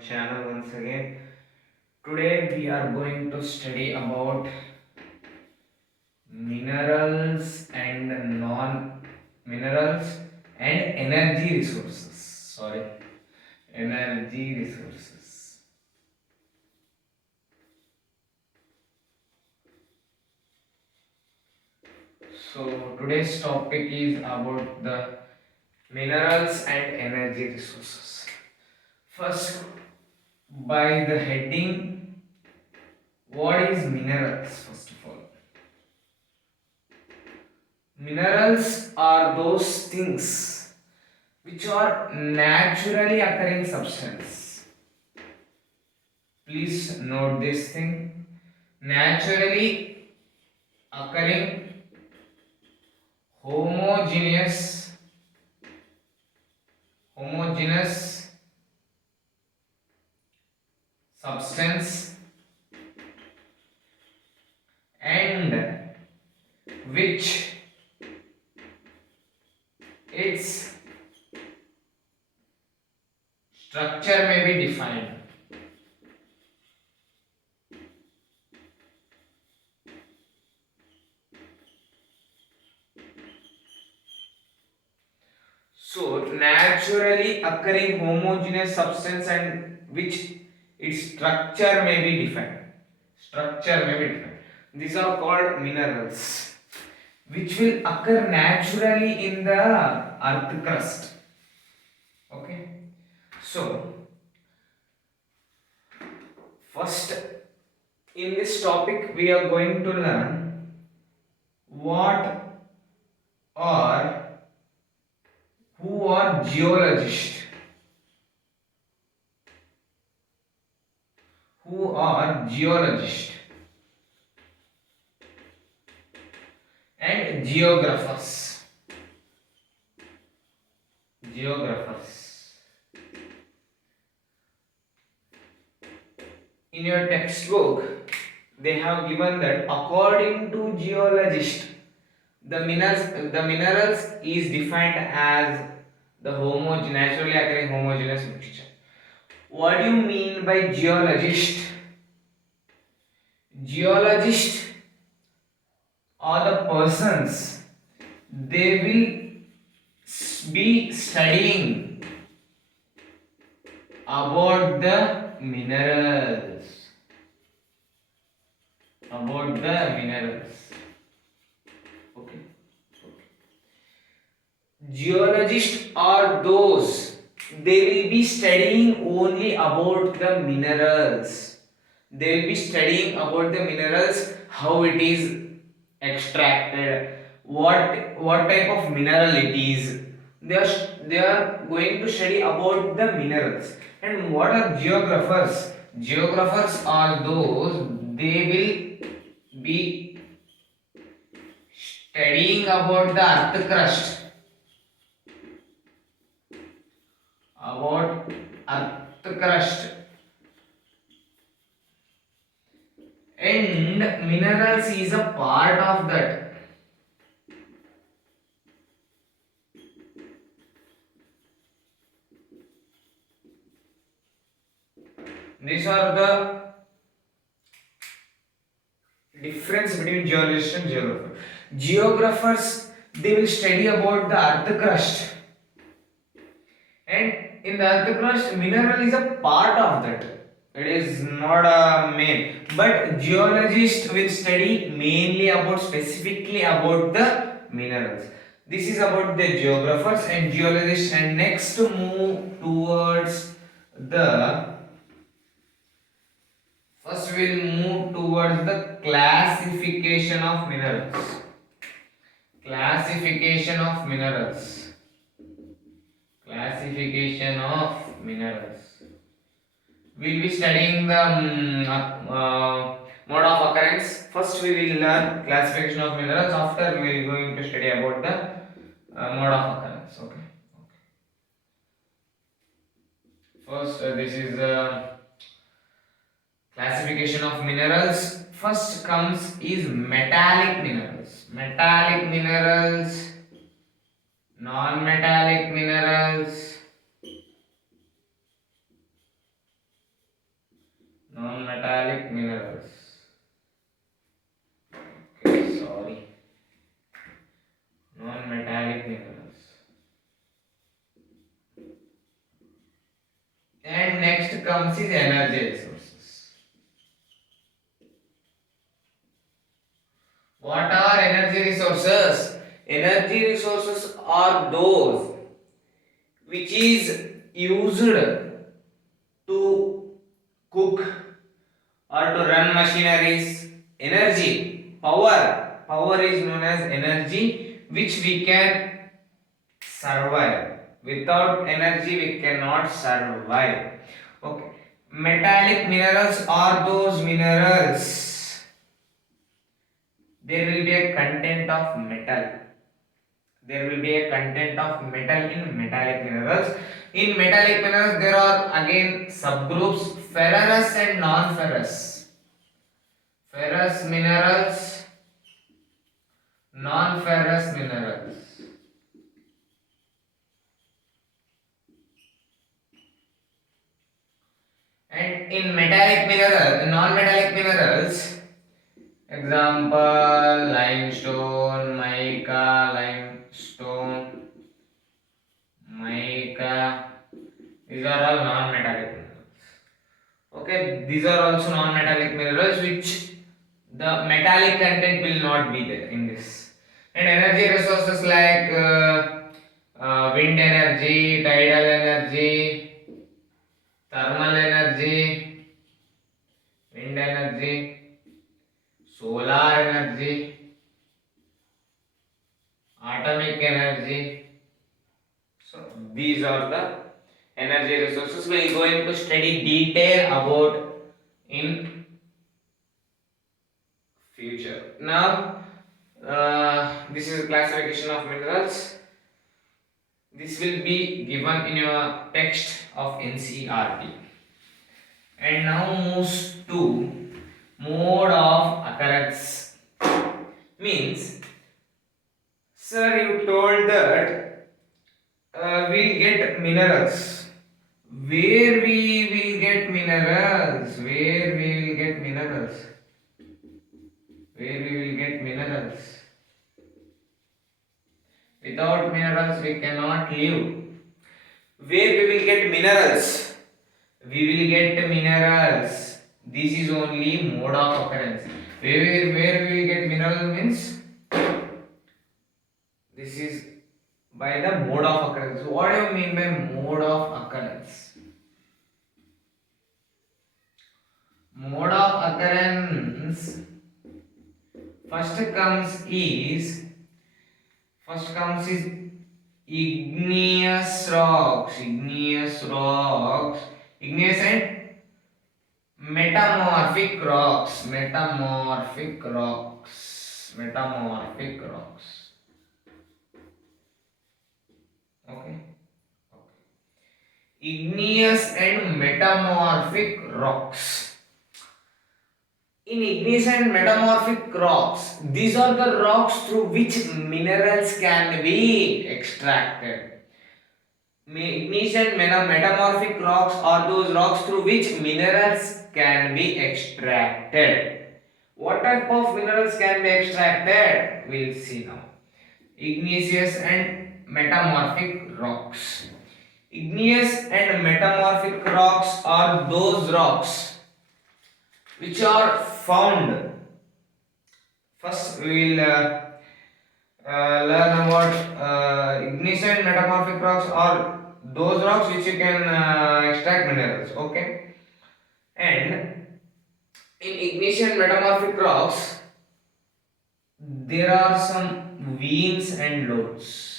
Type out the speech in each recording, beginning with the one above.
channel once again. Today we are going to study about minerals and non minerals and energy resources. Sorry, energy resources. So today's topic is about the minerals and energy resources. First, by the heading, what is minerals? First of all, minerals are those things which are naturally occurring substance. Please note this thing. Naturally occurring homogeneous homogeneous substance and which its structure may be defined. So, naturally occurring homogeneous substance and which its structure may be defined. Structure may be defined. These are called minerals, which will occur naturally in the earth crust. Okay. So, first in this topic we are going to learn what are who are geologists. Who are geologists and geographers. Geographers. In your textbook, they have given that according to geologist, the minerals is defined as the naturally occurring homogeneous mixture. What do you mean by geologist? Geologists are the persons, they will be studying about the minerals. About the minerals. Okay. Geologists are those, they will be studying only about the minerals. They will be studying about the minerals, how it is extracted, what type of mineral it is. They are going to study about the minerals. And what are geographers? Geographers are those, they will be studying about the earth crust, about earth crust, and minerals is a part of that. These are the difference between geologist and geographer. Geographers, they will study about the earth crust, and in the earth crust, mineral is a part of that. It is not a main, but geologist will study mainly about specifically about the minerals. This is about the geographers and geologists. And next move towards the first we'll move towards the classification of minerals. Classification of minerals. Classification of minerals. We'll be studying the mode of occurrence. First, we will learn classification of minerals. After, we will going to study about the mode of occurrence. Okay. First, this is the classification of minerals. First comes is metallic minerals. Metallic minerals, non-metallic minerals, Non-metallic minerals. Okay, sorry. Non-metallic minerals. And next comes is energy resources. What are energy resources? Energy resources are those which is used to cook or to run machineries. Energy, power is known as energy which we can survive. Without energy we cannot survive. Okay. Metallic minerals are those minerals. There will be a content of metal. There will be a content of metal in metallic minerals. In metallic minerals there are again subgroups ferrous and non-ferrous. Ferrous minerals, non-ferrous minerals. And in metallic mineral, non-metallic minerals, example limestone, mica, these are all non-metallic minerals. Okay, these are also non-metallic minerals which the metallic content will not be there in this. And energy resources like wind energy, tidal energy, thermal energy, wind energy, solar energy, atomic energy. So these are the energy resources. We are going to study detail about in future. Now this is a classification of minerals. This will be given in your text of ncert. And now moves to mode of occurrence. Means, sir, you told that we'll get minerals. Where we will get minerals? Where we will get minerals? Where we will get minerals? Without minerals we cannot live. Where we will get minerals? We will get minerals. This is only mode of occurrence. Where we will get mineral means this is by the mode of occurrence. What do you mean by mode of occurrence? Mode of occurrence first comes is igneous rocks, igneous and metamorphic rocks. Okay. Igneous and metamorphic rocks. In igneous and metamorphic rocks, these are the rocks through which minerals can be extracted. Igneous and metamorphic rocks are those rocks through which minerals can be extracted. What type of minerals can be extracted? We'll see now. Igneous and metamorphic rocks. Igneous and metamorphic rocks are those rocks which are found. First, we will learn about igneous and metamorphic rocks are those rocks which you can extract minerals. Okay, and in igneous and metamorphic rocks, there are some veins and lodes.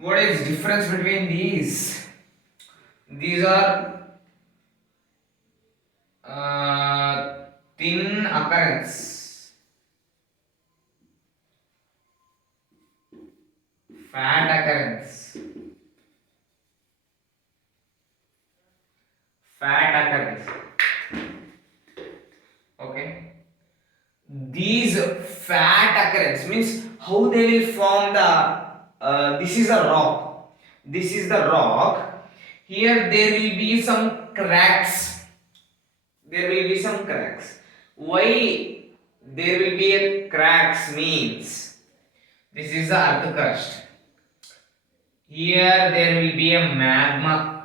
What is difference between these? These are thin occurrence, fat occurrence, fat occurrence. occurrence means how they will form the this is a rock. This is the rock. Here there will be some cracks. There will be some cracks. Why there will be a cracks means this is the earth crust. Here there will be a magma.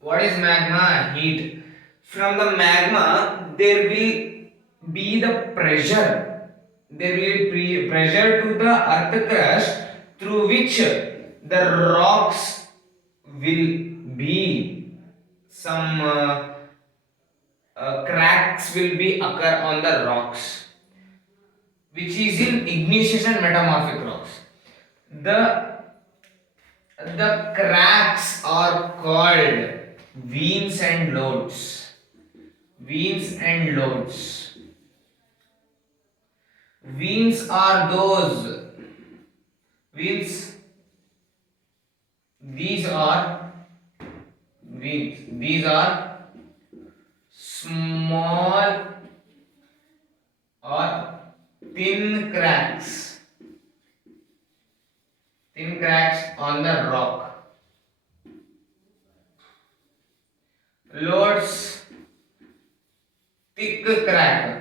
What is magma? Heat. From the magma there will be the pressure. There will be pressure to the earth crust through which the rocks will be some cracks will be occur on the rocks, which is in igneous and metamorphic rocks. The cracks are called veins and lodes. Veins and lodes. Veins are those veins. These are veins. These are small or thin cracks. Thin cracks on the rock. Lodes, thick crack.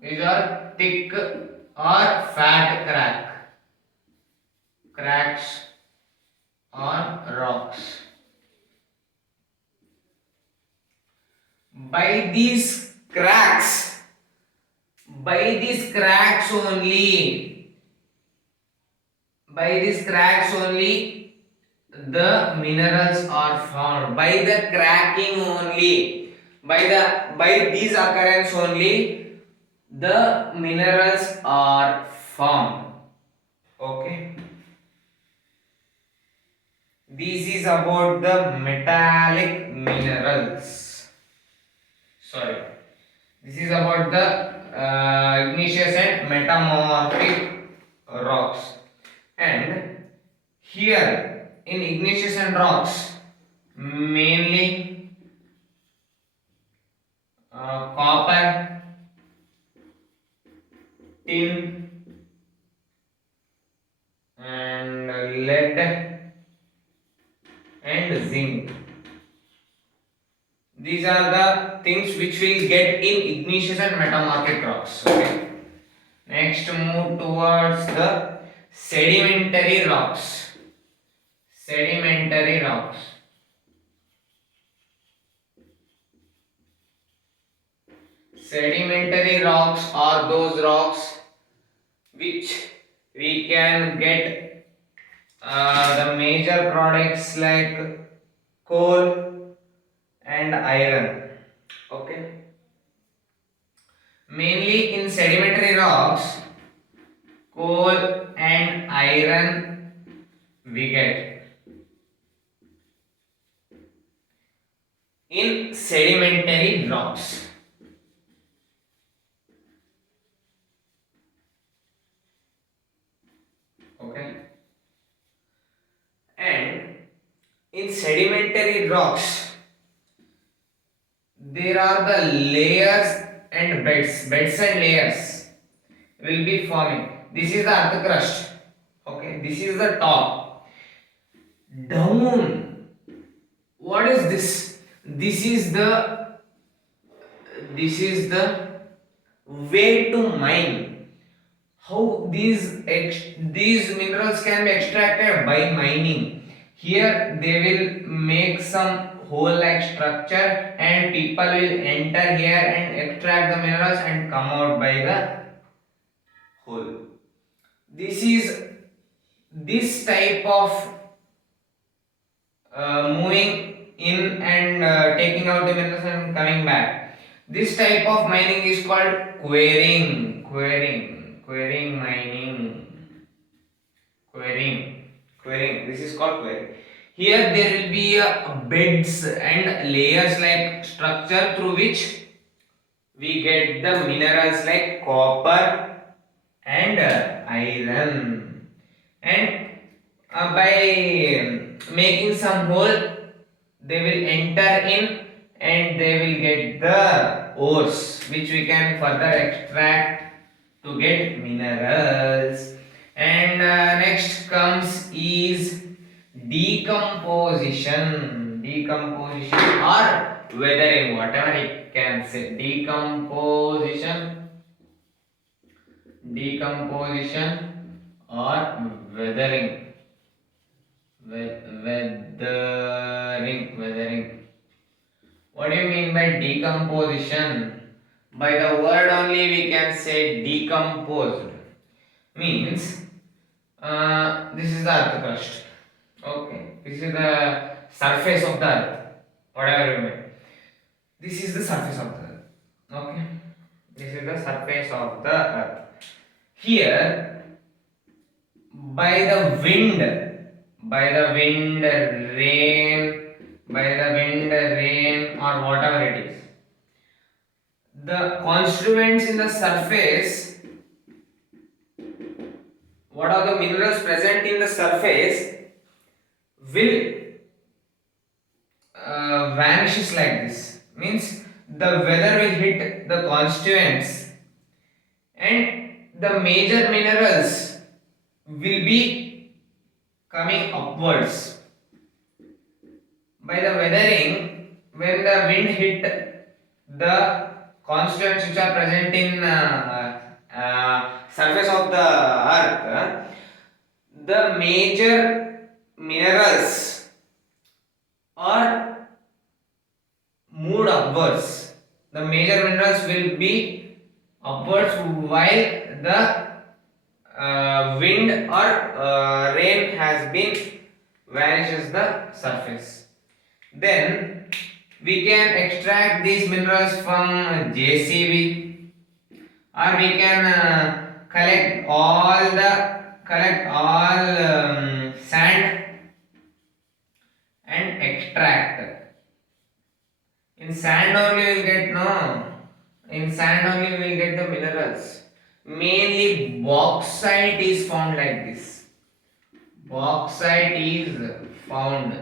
These are thick or fat crack. Cracks on rocks. By these cracks only, the minerals are found. By the cracking only, by these occurrence only, the minerals are formed. Okay. This is about the metallic minerals. Sorry. This is about the igneous and metamorphic rocks. And here in igneous and rocks, mainly copper, tin, and lead and zinc. These are the things which we get in igneous and metamorphic rocks. Okay. Next, move towards the sedimentary rocks. Sedimentary rocks. Sedimentary rocks are those rocks which we can get the major products like coal and iron. Okay. Mainly in sedimentary rocks, coal and iron we get. In sedimentary rocks. Okay. And in sedimentary rocks, there are the layers and beds and layers will be forming. This is the earth crust. Okay, this is the top. Down. What is this? This is the way to mine. How these minerals can be extracted by mining. Here they will make some hole like structure and people will enter here and extract the minerals and come out by the hole. This type of moving in and taking out the minerals and coming back. This type of mining is called quarrying mining. Quarrying. This is called quarrying. Here there will be beds and layers like structure through which we get the minerals like copper and iron. And by making some hole, they will enter in and they will get the ores which we can further extract to get minerals. And next comes is decomposition or weathering, whatever I can say. Decomposition or weathering. Weathering. What do you mean by decomposition? By the word only we can say decomposed. Means this is the earth crust. Okay, this is the surface of the earth. Whatever you mean. This is the surface of the earth. Okay, this is the surface of the earth. Here, by the wind, rain, or whatever it is, the constituents in the surface, what are the minerals present in the surface, will vanishes like this. Means the weather will hit the constituents and the major minerals will be coming upwards. By the weathering, when the wind hit the constituents which are present in surface of the earth, the major minerals are moved upwards. The major minerals will be upwards while the wind or rain has been vanishes the surface. Then we can extract these minerals from JCB, or we can collect all sand and extract. In sand only we will get the minerals. Mainly bauxite is found like this. Bauxite is found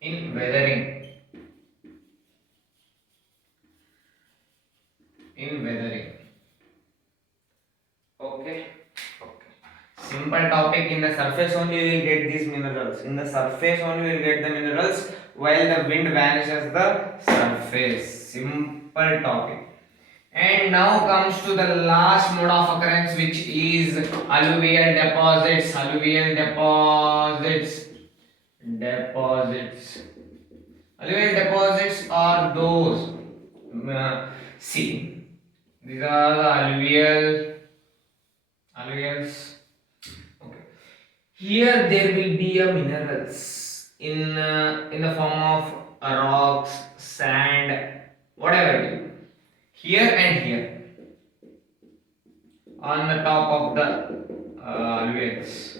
in weathering. Okay. Simple topic. In the surface only we will get these minerals. While the wind vanishes the surface. Simple topic. And now comes to the last mode of occurrence, which is alluvial deposits. Alluvial deposits are those. See, these are the alluvials. Okay. Here there will be a minerals in the form of rocks, sand, whatever it is. Here and here on the top of the alluvials.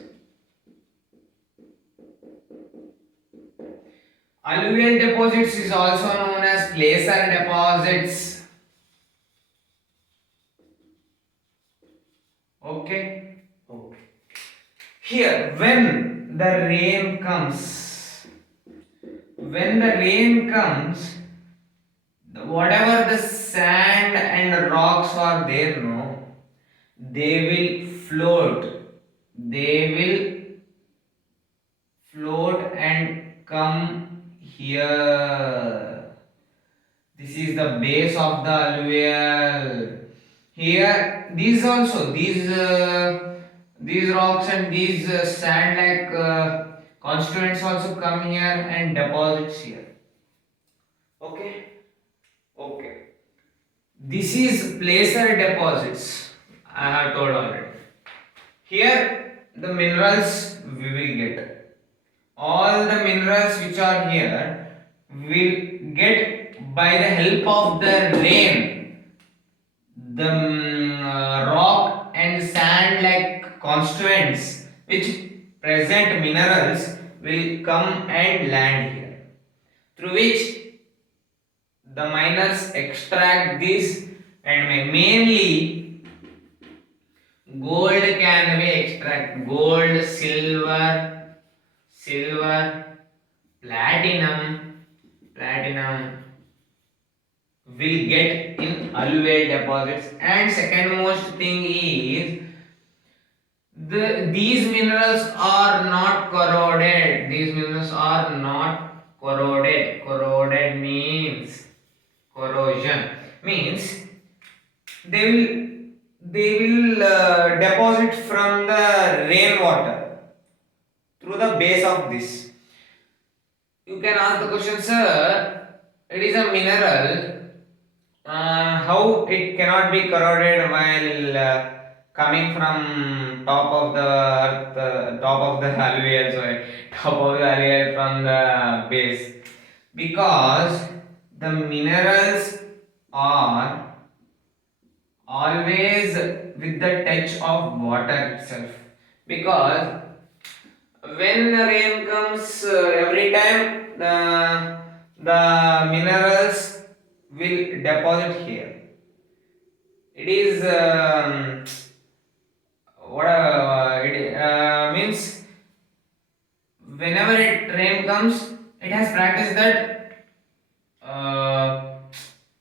Alluvial deposits is also known as placer deposits. Okay. Here, when the rain comes, whatever the sand and rocks are there, they will float. And come here. This is the base of the alluvial. Here, these rocks and these sand like constituents also come here and deposits here. Okay. This is placer deposits. I have told already. Here the minerals we will get. All the minerals which are here will get by the help of the rain. The rock and sand like constituents which present minerals will come and land here, through which the miners extract this, and mainly gold can be extracted. Gold, silver, platinum, will get in alluvial deposits. And second most thing is these minerals are not corroded. These minerals are not corroded. Corroded means corrosion means they will deposit from the rainwater through the base of this. You can ask the question, sir. It is a mineral. How it cannot be corroded while coming from top of the earth, top of the alluvial, sorry, top of the alluvial from the base? Because the minerals are always with the touch of water itself. Because when the rain comes, every time the minerals will deposit here. It is what it means. Whenever rain comes, it has practiced that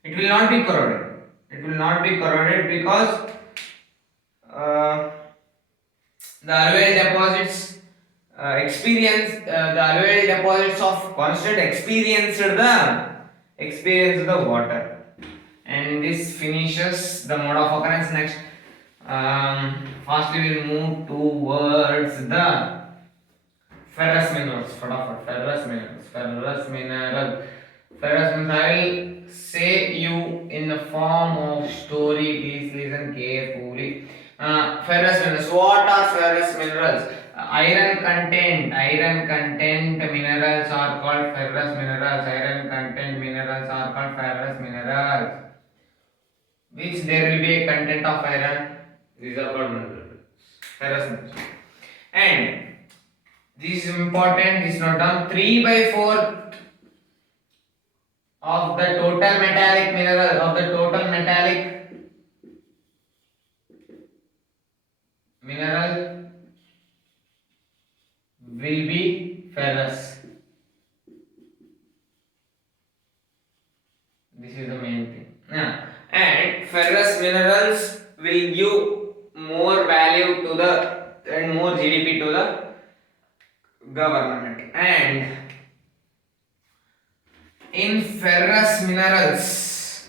it will not be corroded. It will not be corroded because uh, the alluvial deposits the alluvial deposits of constant experience the water. And this finishes the mode of occurrence. Next, firstly we'll move towards the ferrous minerals. Ferrous minerals. Ferrous minerals. I will say you in the form of story. Please listen carefully. Ferrous minerals. What are ferrous minerals? Iron content minerals are called ferrous minerals. Iron content minerals are called ferrous minerals. Which there will be a content of iron. These are called minerals. Ferrous minerals. And this is important. This is not done. 3 by 4 of the total metallic mineral will be ferrous. This is the main thing. Yeah. And ferrous minerals will give more value to the and more GDP to the government. And in ferrous minerals,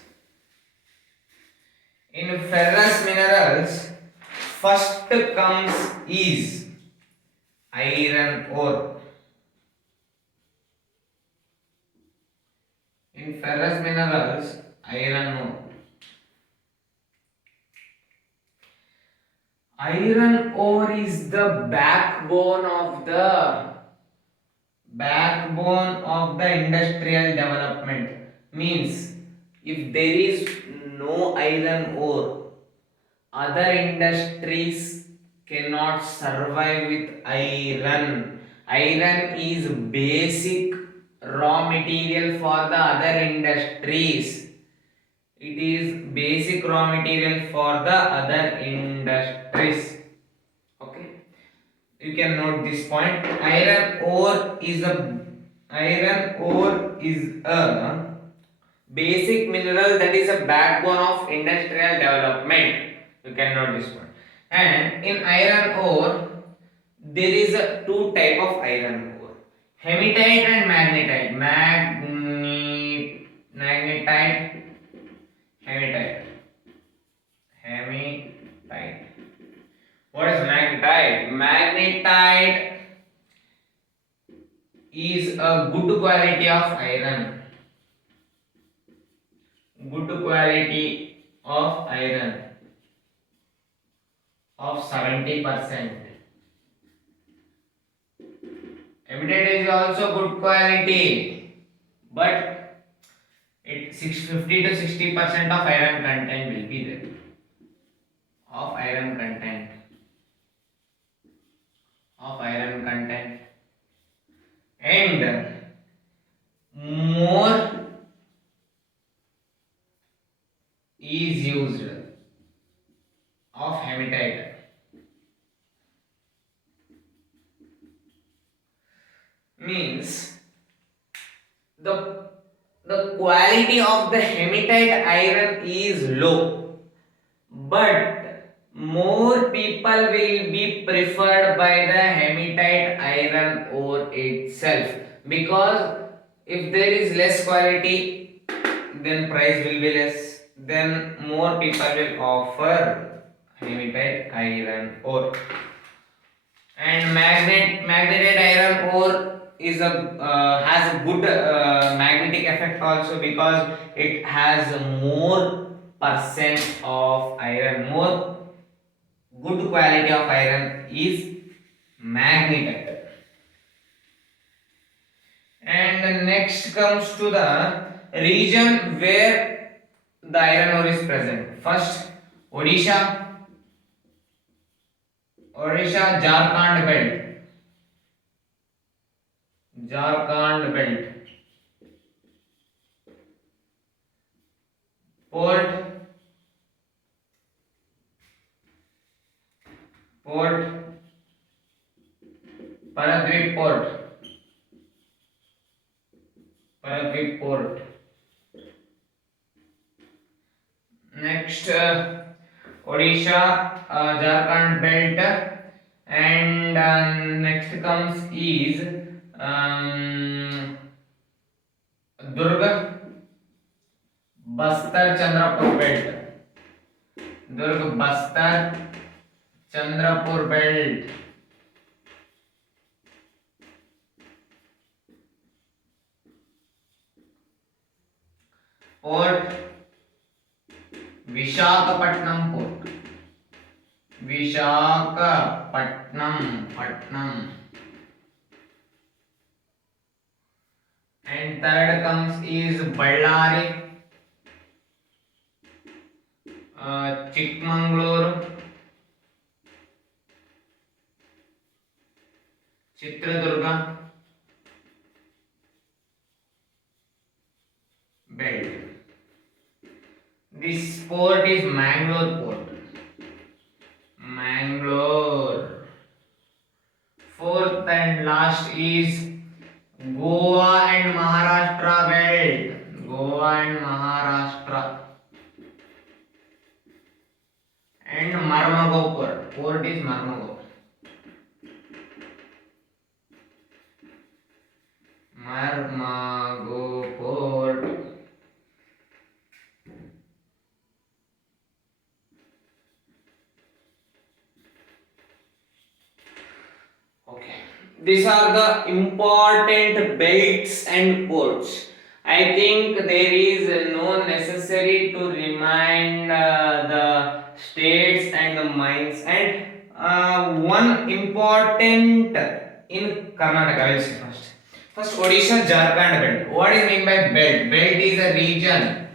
first comes is iron ore. In ferrous minerals, iron ore. Iron ore is the backbone of the industrial development. Means if there is no iron ore, other industries cannot survive with iron. Iron is basic raw material for the other industries. It is basic raw material for the other industries. Okay, you can note this point. Iron ore is a basic mineral that is a backbone of industrial development. You can note this point. And in iron ore, there is a two type of iron ore: hematite and magnetite. Magnetite, hematite. Hematite. What is magnetite? Magnetite is a good quality of iron. Good quality of iron of 70%. Hematite is also good quality, but it 50 to 60% of iron content will be there. Of iron content. And more is used of hematite. Means the quality of the hematite iron is low, but more people will be preferred by the hematite iron ore itself, because if there is less quality, then price will be less, then more people will offer hematite iron ore. And magnetic iron ore is a has a good magnetic effect also, because it has more percent of iron, more good quality of iron is magnetic. And next comes to the region where the iron ore is present. First, Odisha Jharkhand belt, port port Paradip port. Next, Odisha, Jharkhand belt, and next comes is Durg, Bastar, Chandrapur belt. Durg, Bastar, Chandrapur belt. Port, Vishakhapatnam port. Patnam. And third comes is Ballari, Chikmagalur, Chitradurga belt. This port is Mangalore port. Mangalore. Fourth and last is Goa and Maharashtra belt. Goa and Maharashtra. And Marmago port. Port is Marmago. Marmago port. Okay. These are the important belts and ports. I think there is no necessary to remind the states and the mines. And one important in Karnataka, I will say first. First, Odisha Jharkhand belt. What is meant by belt? Belt is a region.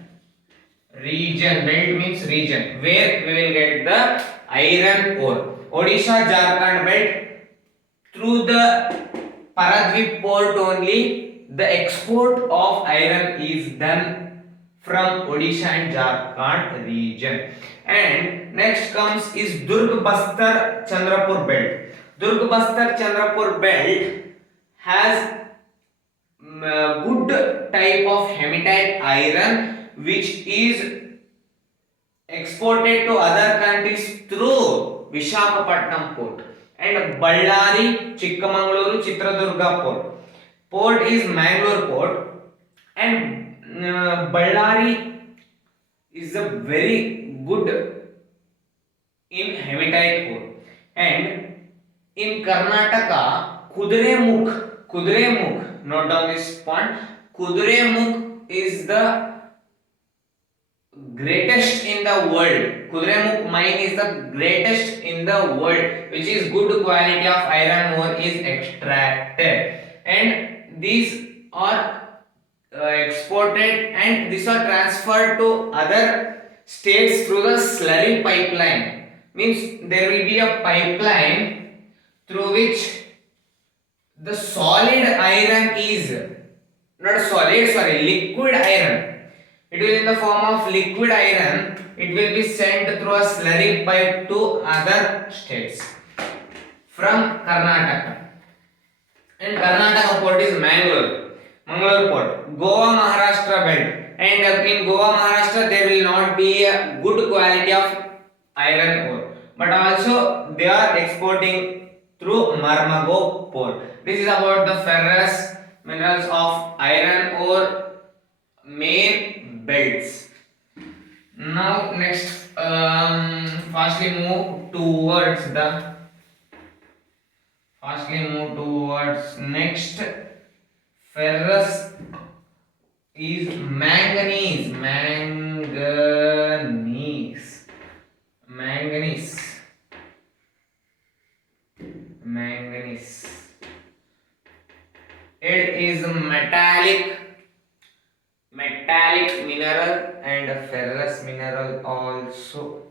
Belt means region where we will get the iron ore. Odisha Jharkhand belt, through the Paradip port only, the export of iron is done from Odisha and Jharkhand region. And next comes is Durg Bastar Chandrapur belt. Durg Bastar Chandrapur belt has good type of hematite iron, which is exported to other countries through Vishakhapatnam port. And Ballari, Chikmagaluru, Chitradurga port. Port is Mangalore port, and Ballari is a very good in hematite ore. And in Karnataka, Kudremukh, note down this point. Kudremukh is the greatest in the world. Kudremukh mine is the greatest in the world, which is good quality of iron ore is extracted, and these are exported, and these are transferred to other states through the slurry pipeline. Means there will be a pipeline through which the solid iron is not solid, sorry, liquid iron. It will in the form of liquid iron. It will be sent through a slurry pipe to other states from Karnataka. And Karnataka port is Mangalore port. Goa Maharashtra belt. are exporting through Marmago port. This is about the ferrous minerals of iron ore main belts. Now next, fastly move towards the next ferrous is manganese. It is a metallic mineral and a ferrous mineral also.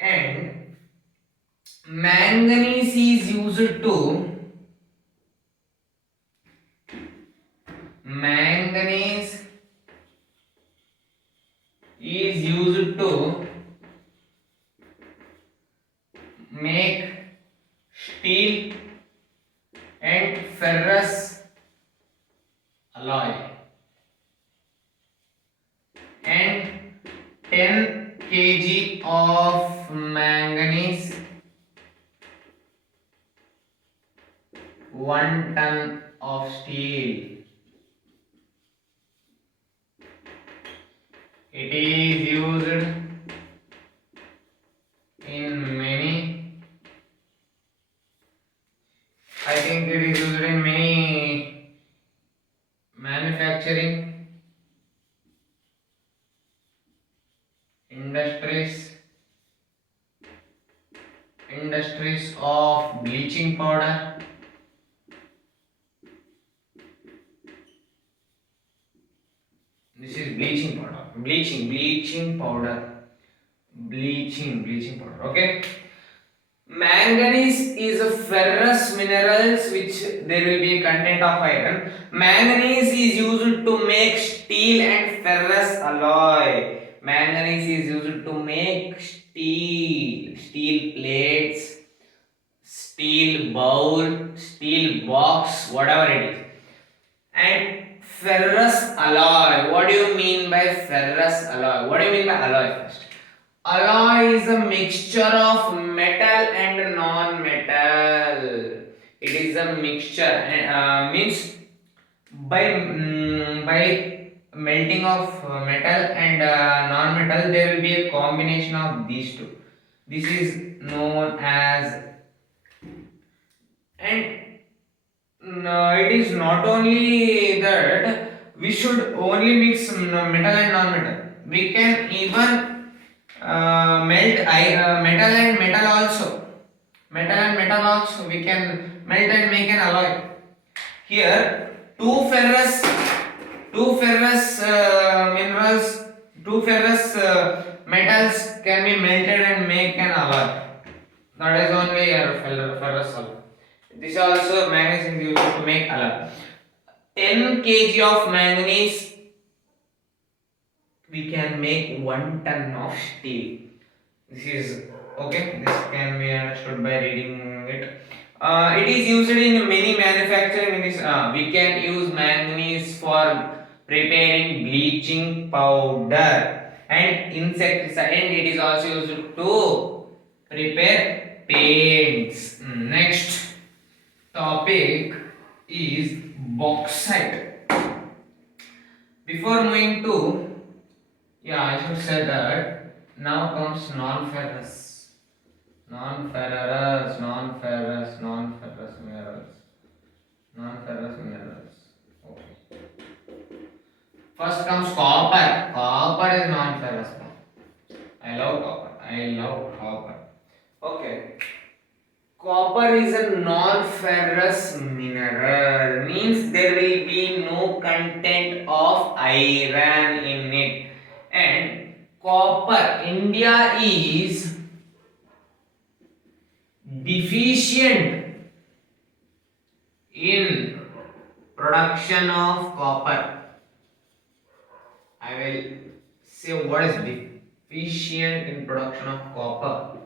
And manganese is used to manganese is used to make steel and ferrous alloy, and 10 kg of manganese, 1 ton of steel. It is used in many, I think it is used in many manufacturing industries of bleaching powder. This is bleaching powder. Bleaching powder. Okay. Manganese is a ferrous minerals which there will be a content of iron. Manganese is used to make steel and ferrous alloy. Manganese is used to make steel plates, steel bowl, steel box, whatever it is. And ferrous alloy. What do you mean by ferrous alloy? What do you mean by alloy first? Alloy is a mixture of metal and non-metal. It is a mixture, means by melting of metal and non-metal, there will be a combination of these two. This is known as, and no, it is not only that we should only mix metal and non-metal. We can even metal and metal also. We can melt and make an alloy. Here, two ferrous minerals, two ferrous metals can be melted and make an alloy. That is only a ferrous alloy. This also manganese is used to make alloy. 10 kg of manganese, we can make 1 ton of steel. This is okay. This can be understood by reading it. It is used in many manufacturing. We can use manganese for preparing bleaching powder and insecticide, and it is also used to prepare paints. Next topic is bauxite. Before moving to, I should say that now comes non-ferrous minerals. Okay. First comes copper. Copper is non-ferrous. I love copper. Okay. Copper is a non-ferrous mineral, means there will be no content of iron in it. And copper, India is deficient in production of copper. I will say what is deficient in production of copper.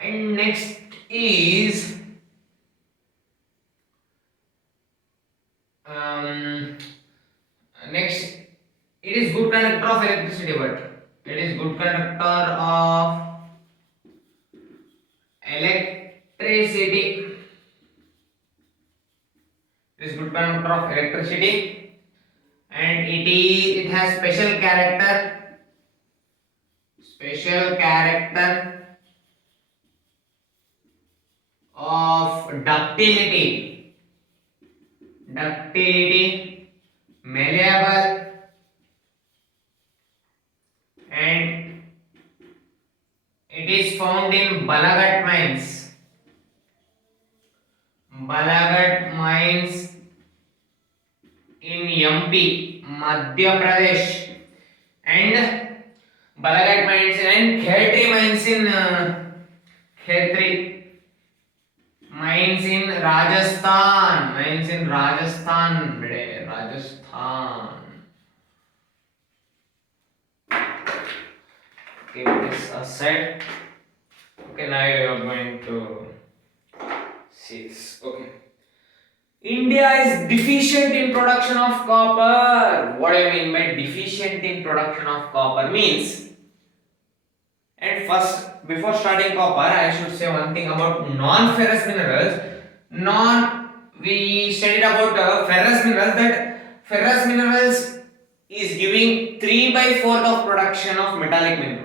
And next is next, it is good conductor of electricity, but it is good conductor of electricity. It is good conductor of electricity, and it has special character of ductility, malleable, and it is found in Balagat mines in MP, Madhya Pradesh, and Balagat mines and Khetri mines in Rajasthan, bede, Rajasthan. Okay, this aside. Okay, now you are going to see this. Okay. India is deficient in production of copper. What do I mean by deficient in production of copper? Means, and first, before starting copper, I should say one thing about non-ferrous minerals. We studied about ferrous minerals, that ferrous minerals is giving 3 by 4th of production of metallic minerals.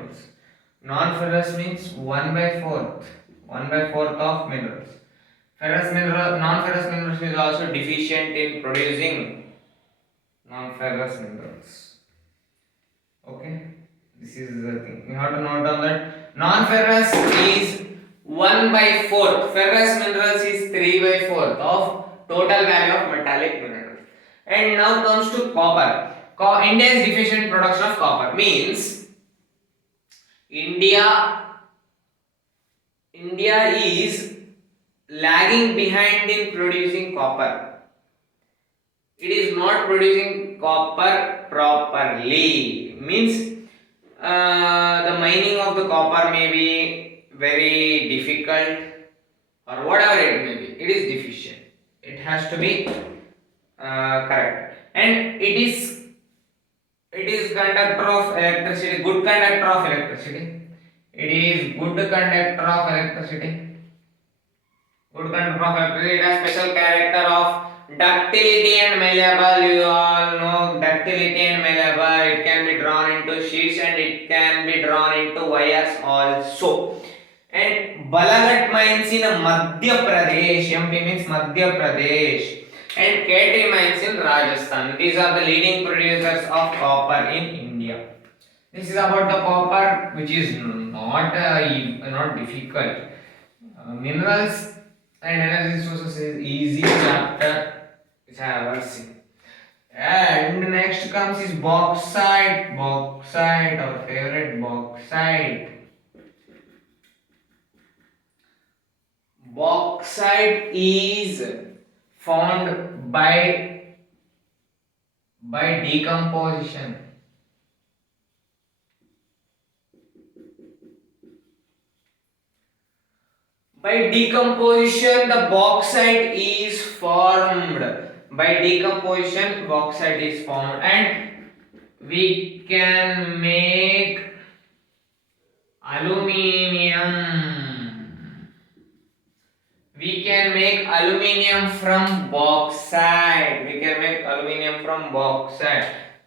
Non-ferrous means 1 by 4th of minerals. Non-ferrous minerals is also deficient in producing non-ferrous minerals. Okay, this is the thing. You have to note down that non-ferrous is 1 by 4th. Ferrous minerals is 3 by 4th of total value of metallic minerals. And now comes to copper. India is deficient in production of copper. Means India is lagging behind in producing copper. It is not producing copper properly. Means the mining of the copper may be very difficult, or whatever it may be. It is deficient. It has to be correct. And it is conductor of electricity, good conductor of electricity. It is good conductor of electricity. Good conductor of electricity. It has special character of ductility and malleable. You all know ductility and malleable. It can be drawn into sheets and it can be drawn into wires also. And Balagat mines in Madhya Pradesh. MP means Madhya Pradesh. And Khetri mines in Rajasthan. These are the leading producers of copper in India. This is about the copper, which is not difficult. Minerals and energy sources is easy chapter which I have ever seen. And next comes is bauxite. Our favorite bauxite. Bauxite is found by decomposition. By decomposition, the bauxite is formed. By decomposition, bauxite is formed, and we can make aluminium. We can make aluminium from bauxite.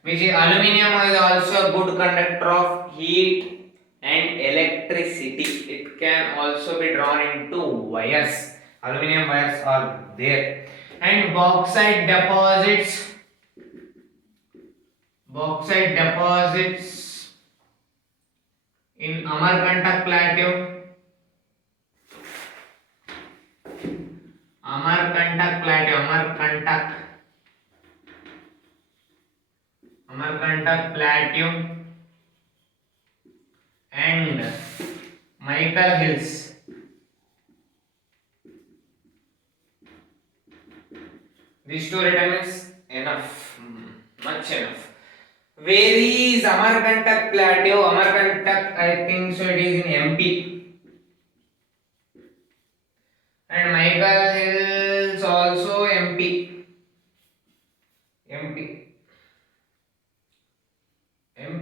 Which is aluminium is also a good conductor of heat and electricity. It can also be drawn into wires. Aluminium wires are there. And bauxite deposits in Amarkantak Plateau. Amarkantak Plateau and Michael Hills. These two retirements enough, much enough. Where is Amarkantak Plateau? Amarkantak, I think so. It is in MP. And Michael Hills also MP. MP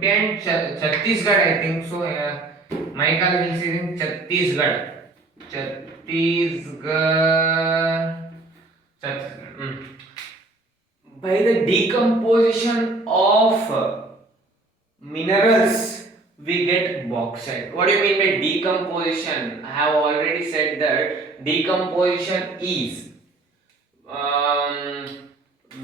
and Chhattisgarh, I think so. Michael Hills is in Chhattisgarh. Chhattisgarh. Chhattisgarh. By the decomposition of minerals, we get bauxite. What do you mean by decomposition? I have already said that decomposition is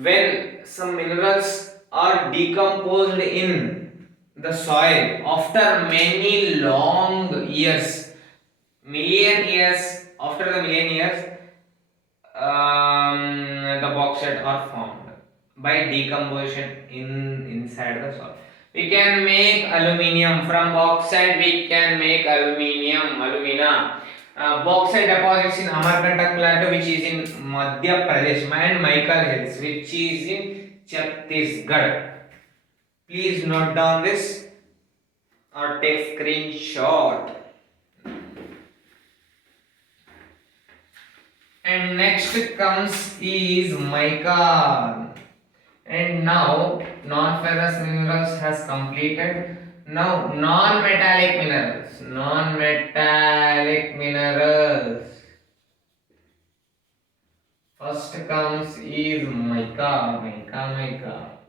when some minerals are decomposed in the soil after many long years, million years, after the million years, the bauxite are formed by decomposition inside the soil. We can make aluminium from bauxite. We can make alumina. Bauxite deposits in Amarkantak Plateau, which is in Madhya Pradesh, and Michael Hills, which is in Chhattisgarh. Please note down this or take screenshot. And next comes is mica. And now non-ferrous minerals has completed. Now non-metallic minerals. Non-metallic minerals. First comes is mica. Mica.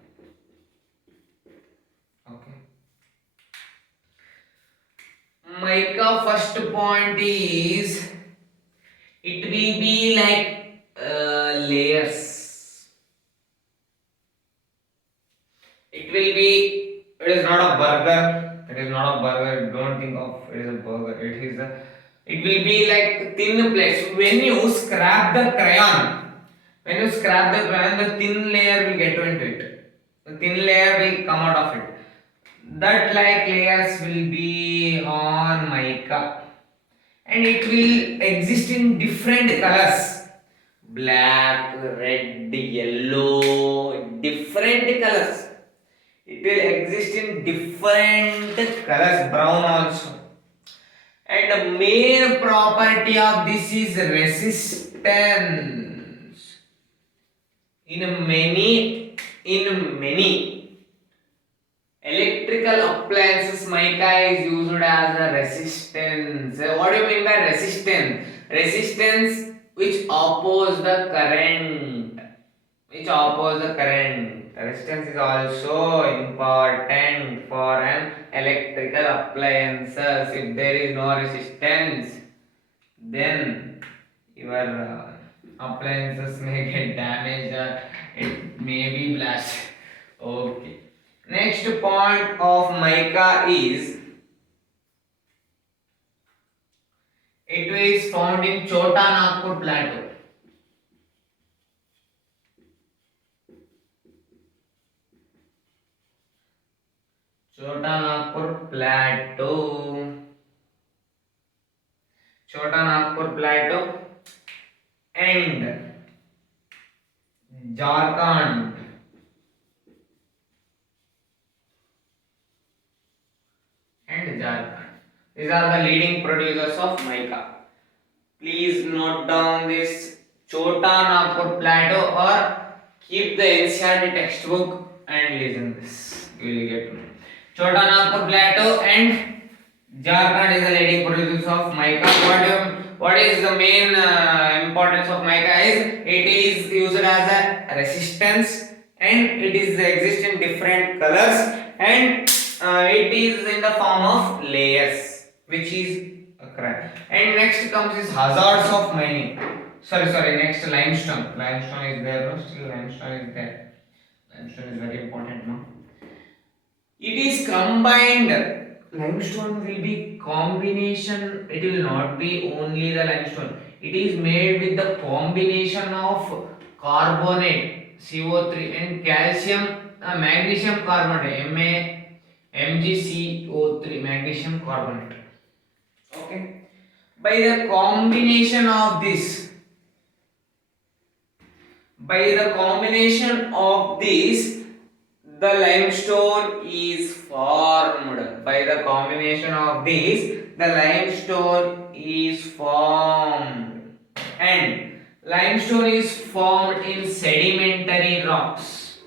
Okay. Mica first point is it will be like layers. It is not a burger. It is not a burger. Don't think of it as a burger. It will be like thin plates. When you scrap the crayon, the thin layer will get into it. The thin layer will come out of it. That like layers will be on mica. And it will exist in different colors, black, red, yellow, different colors. It will exist in different colors, brown also. And the main property of this is resistance. In many electrical appliances, mica is used as a resistance. What do you mean by resistance? Resistance which oppose the current. Resistance is also important for an electrical appliances. If there is no resistance, then your appliances may get damaged or it may be blasted. Okay. Next point of mica is it is found in Chota Nagpur Plateau. Chota Nagpur Plateau and Jharkhand. These are the leading producers of mica. Please note down this Chota Nagpur Plateau or keep the NCERT textbook and listen this. You will get to know. Chota Nagpur Plateau and Jharkhand is the leading producers of mica. What is the main importance of mica is it is used as a resistance and it is exist in different colors and it is in the form of layers which is a crack. And next comes is hazards of mining. Next limestone. Limestone is there, no? Still limestone is there. Limestone is very important, no? It is combined. Limestone will be combination. It will not be only the limestone. It is made with the combination of carbonate CO3 and calcium magnesium carbonate MgCO3 magnesium carbonate. Okay. By the combination of this, the limestone is formed. By the combination of these, the limestone is formed. And limestone is formed in sedimentary rocks.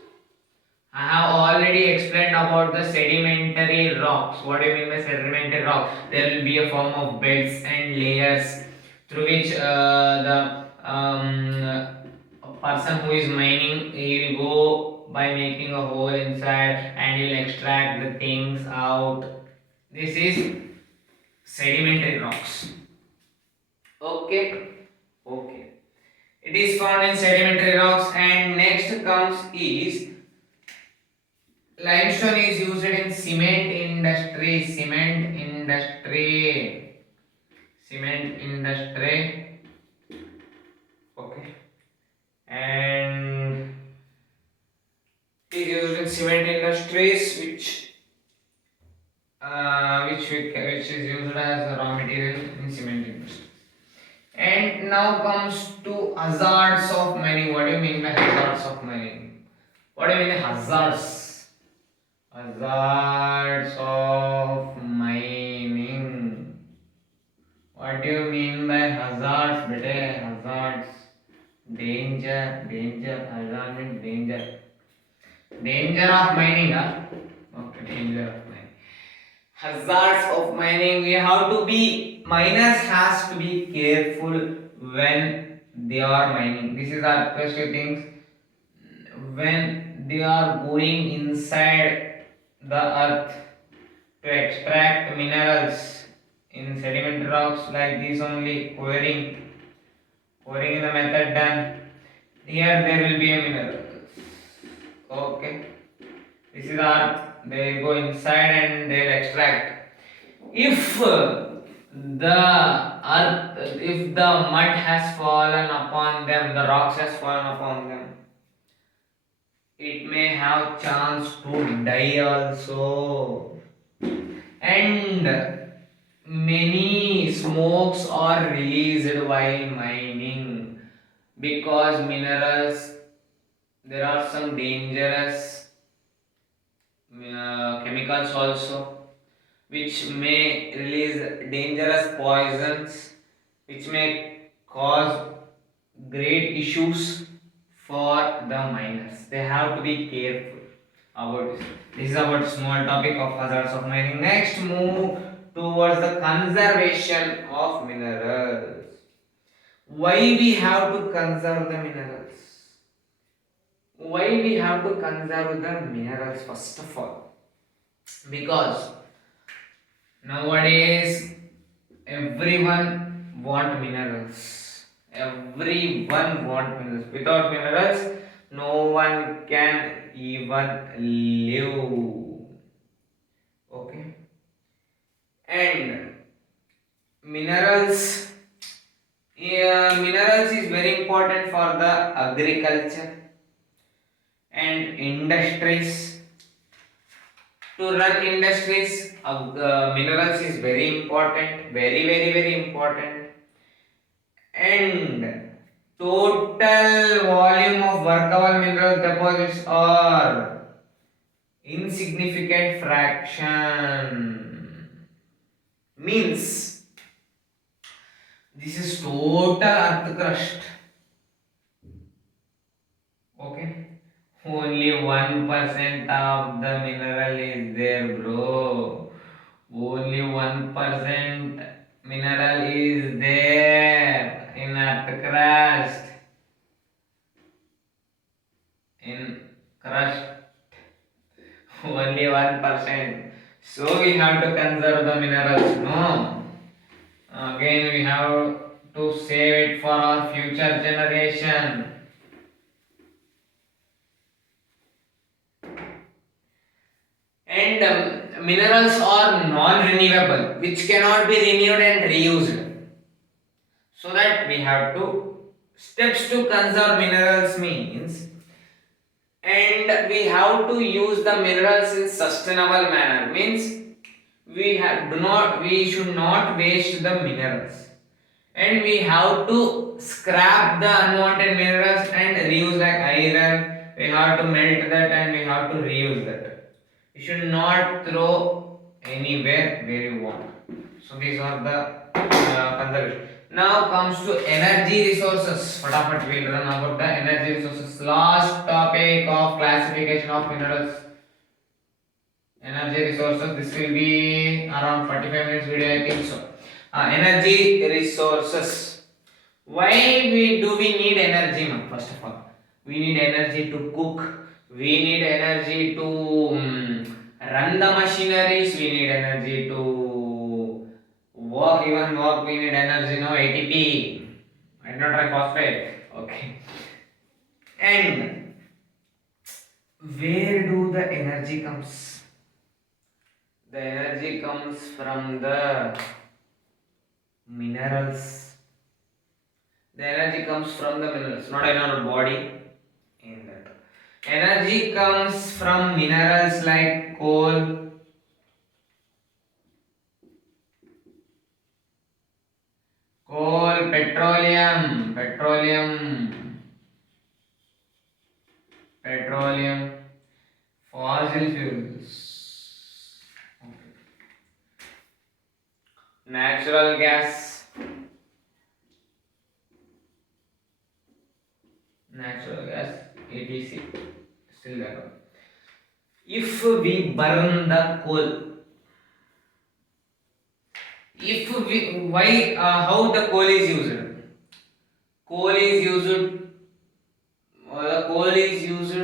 I have already explained about the sedimentary rocks. What do you mean by sedimentary rock? There will be a form of beds and layers through which the person who is mining, he will go by making a hole inside and he will extract the things out. This is sedimentary rocks. Okay, okay. It is found in sedimentary rocks, and next comes is limestone is used in cement industry. Cement industry. Okay, and it is used in cement industries, which is used as a raw material in cement industry. And now comes to hazards of mining. What do you mean by hazards of mining? What do you mean by hazards? Hazards of mining. What do you mean by hazards? Bete, hazards. Danger. Hazard means danger. Danger of mining, huh? Okay, danger of mining. Hazards of mining. Miners has to be careful when they are mining. This is our first two things. When they are going inside the earth to extract minerals in sedimentary rocks like this only, pouring is the method done. Here there will be a mineral. Okay, this is earth. They go inside and they will extract. If the mud has fallen upon them, the rocks has fallen upon them, it may have chance to die also. And many smokes are released while mining because minerals, there are some dangerous chemicals also which may release dangerous poisons which may cause great issues for the miners. They have to be careful about this. This is about small topic of hazards of mining. Next, move towards the conservation of minerals. Why we have to conserve the minerals? Why we have to conserve the minerals first of all? Because nowadays everyone want minerals. Everyone want minerals. Without minerals, no one can even live. Okay. And minerals, yeah, minerals is very important for the agriculture and industries. To run industries, minerals is very important, very important. And total volume of workable mineral deposits are insignificant fraction. Means this is total earth crust. Okay, only 1% of the mineral is there, bro. Only 1% mineral is there in earth crust. In crust, only 1%. So we have to conserve the minerals. No. Again, we have to save it for our future generation. And minerals are non-renewable, which cannot be renewed and reused. So that we have to steps to conserve minerals means, and we have to use the minerals in sustainable manner means we should not waste the minerals, and we have to scrap the unwanted minerals and reuse like iron. We have to melt that and we have to reuse that. You should not throw anywhere where you want. So these are the conservation. Now comes to energy resources. Fatafat we'll run about the energy resources. Last topic of classification of minerals. Energy resources. This will be around 45 minutes video, I think so. Energy resources. Why we need energy, man? First of all, we need energy to cook. We need energy to run the machineries. We need energy to walk. Even walk, we need energy. No ATP, hydrogen phosphate. Okay. And where do the energy comes? The energy comes from the minerals. The energy comes from the minerals, not in our body. In that, energy comes from minerals like petroleum, fossil fuels, okay. Natural gas, etc. Still there. If we burn the coal, if we why how the coal is used? Coal is used. The coal is used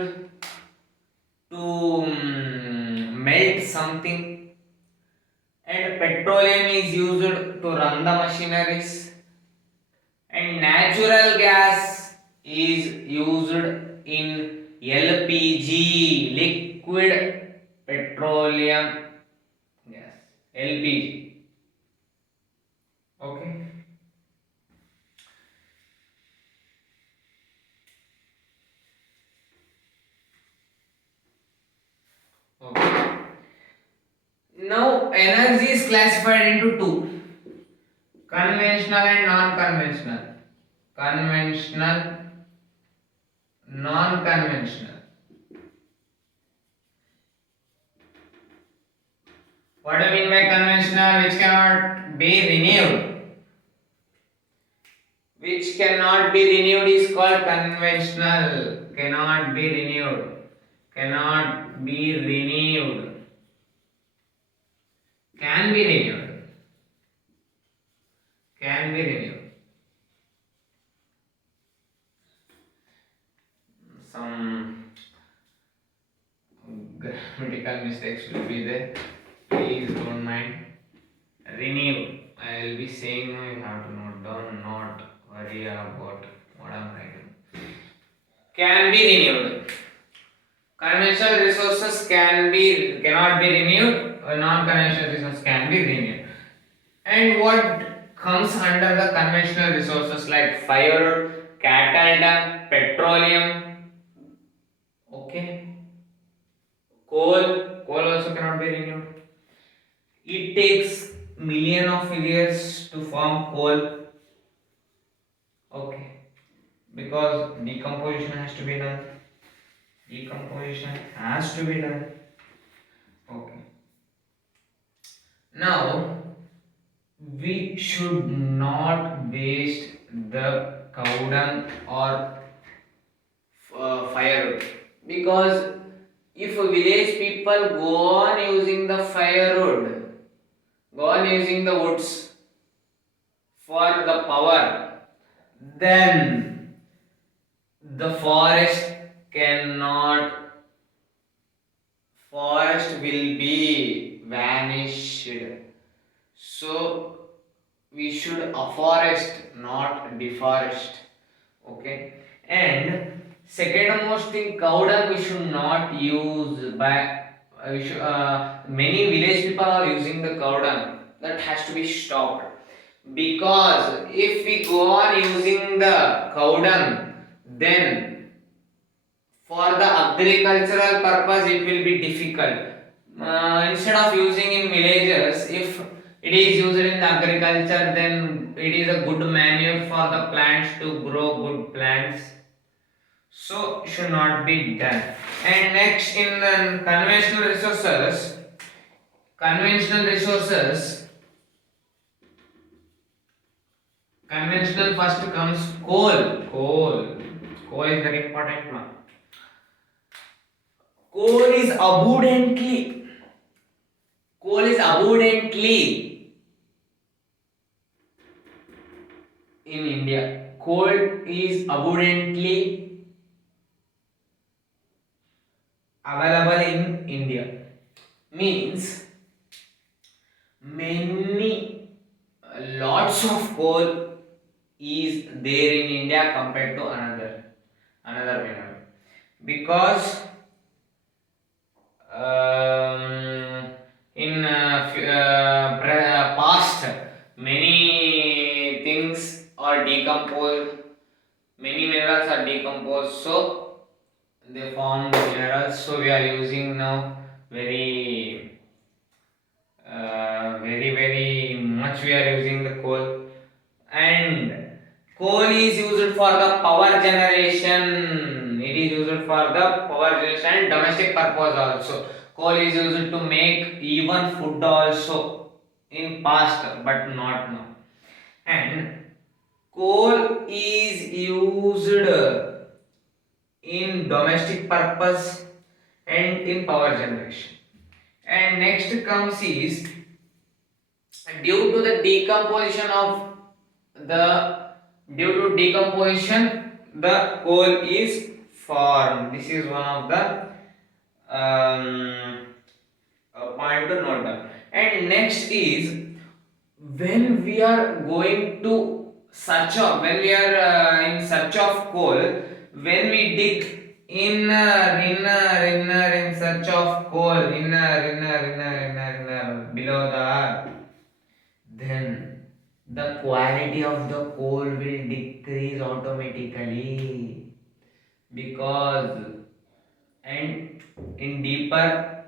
to melt something, and petroleum is used to run the machineries, and natural gas is used in LPG, liquid petroleum gas, LPG. Okay. Okay. Now energy is classified into two: conventional and non-conventional. Conventional, non-conventional. What do you mean by conventional? Which cannot be renewed. Which cannot be renewed is called conventional. Cannot be renewed. Cannot be renewed. Can be renewed. Can be renewed. Some grammatical mistakes will be there. Please don't mind. Renew. I will be saying you have to note down, not worry about what I'm writing. Can be renewed. Conventional resources cannot be renewed, or non-conventional resources can be renewed. And what comes under the conventional resources like fire, cattle dung, petroleum, okay, coal also cannot be renewed. It takes million of years to form coal, okay, because decomposition has to be done. Decomposition has to be done. Okay. Now we should not waste the cow dung or firewood, because if village people go on using the firewood, go on using the woods for the power, then the cannot forest will be vanished. So we should afforest, not deforest. Okay. And second most thing, cow dung we should not use by many village people are using the cow dung. That has to be stopped, because if we go on using the cow dung, then for the agricultural purpose it will be difficult. Instead of using in villages, if it is used in the agriculture, then it is a good manure for the plants to grow good plants. So should not be done. And next, in the conventional resources, conventional first comes coal is very important one. Coal is abundantly in India. coal is abundantly available in India. Means many lots of coal is there in India compared to another mineral, because in past many things are decomposed, many minerals are decomposed, so they form minerals, so we are using now very much we are using the coal. And coal is used for the power generation, it is used for the power generation and domestic purpose also. Coal is used to make even food also in past, but not now. And coal is used in domestic purpose and in power generation. And next comes is, due to the decomposition of the due to decomposition the coal is formed. This is one of the point to note down. And next is, when we are going to search of, when we are in search of coal, when we dig in search of coal, below the earth, then the quality of the coal will decrease automatically, because and in deeper,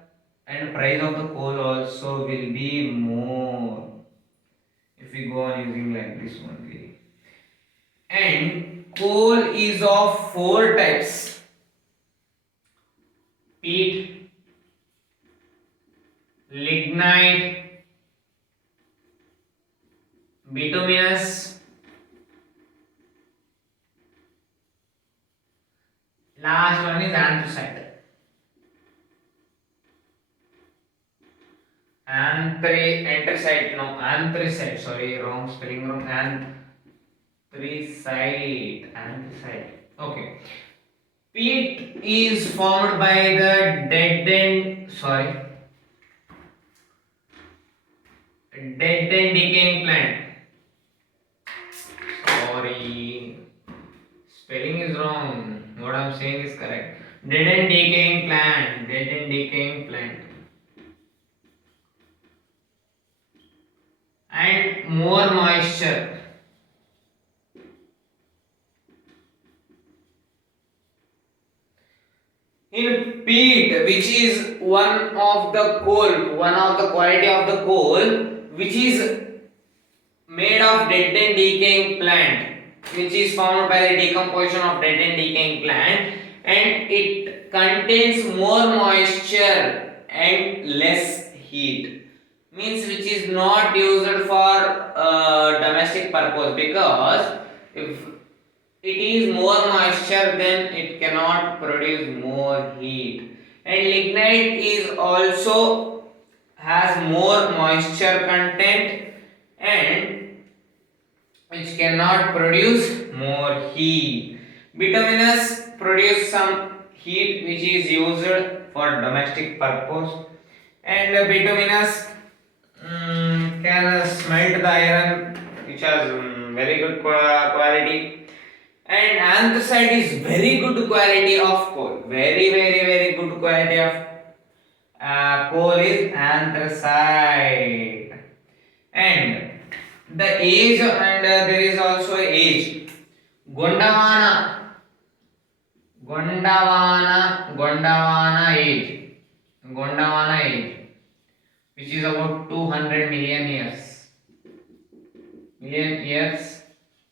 and price of the coal also will be more if we go on using like this only. And coal is of four types: peat, lignite, bituminous, last one is anthracite. Anthracite, sorry, wrong spelling, wrong. Anthracite. Okay. Peat is formed by the dead and decaying plant. Sorry, spelling is wrong. What I'm saying is correct. Dead and decaying plant. Dead and decaying plant. And more moisture. In peat, which is one of the quality of the coal, which is made of dead and decaying plant, which is formed by the decomposition of dead and decaying plant, and it contains more moisture and less heat. Means which is not used for domestic purpose, because if it is more moisture, then it cannot produce more heat. And lignite is also has more moisture content and which cannot produce more heat. Bituminous produce some heat which is used for domestic purpose, and bituminous can smelt the iron, which has very good quality. And anthracite is very good quality of coal. Very good quality of coal is anthracite. And the age, and there is also age. Gondwana, Gondwana age, which is about 200 million years.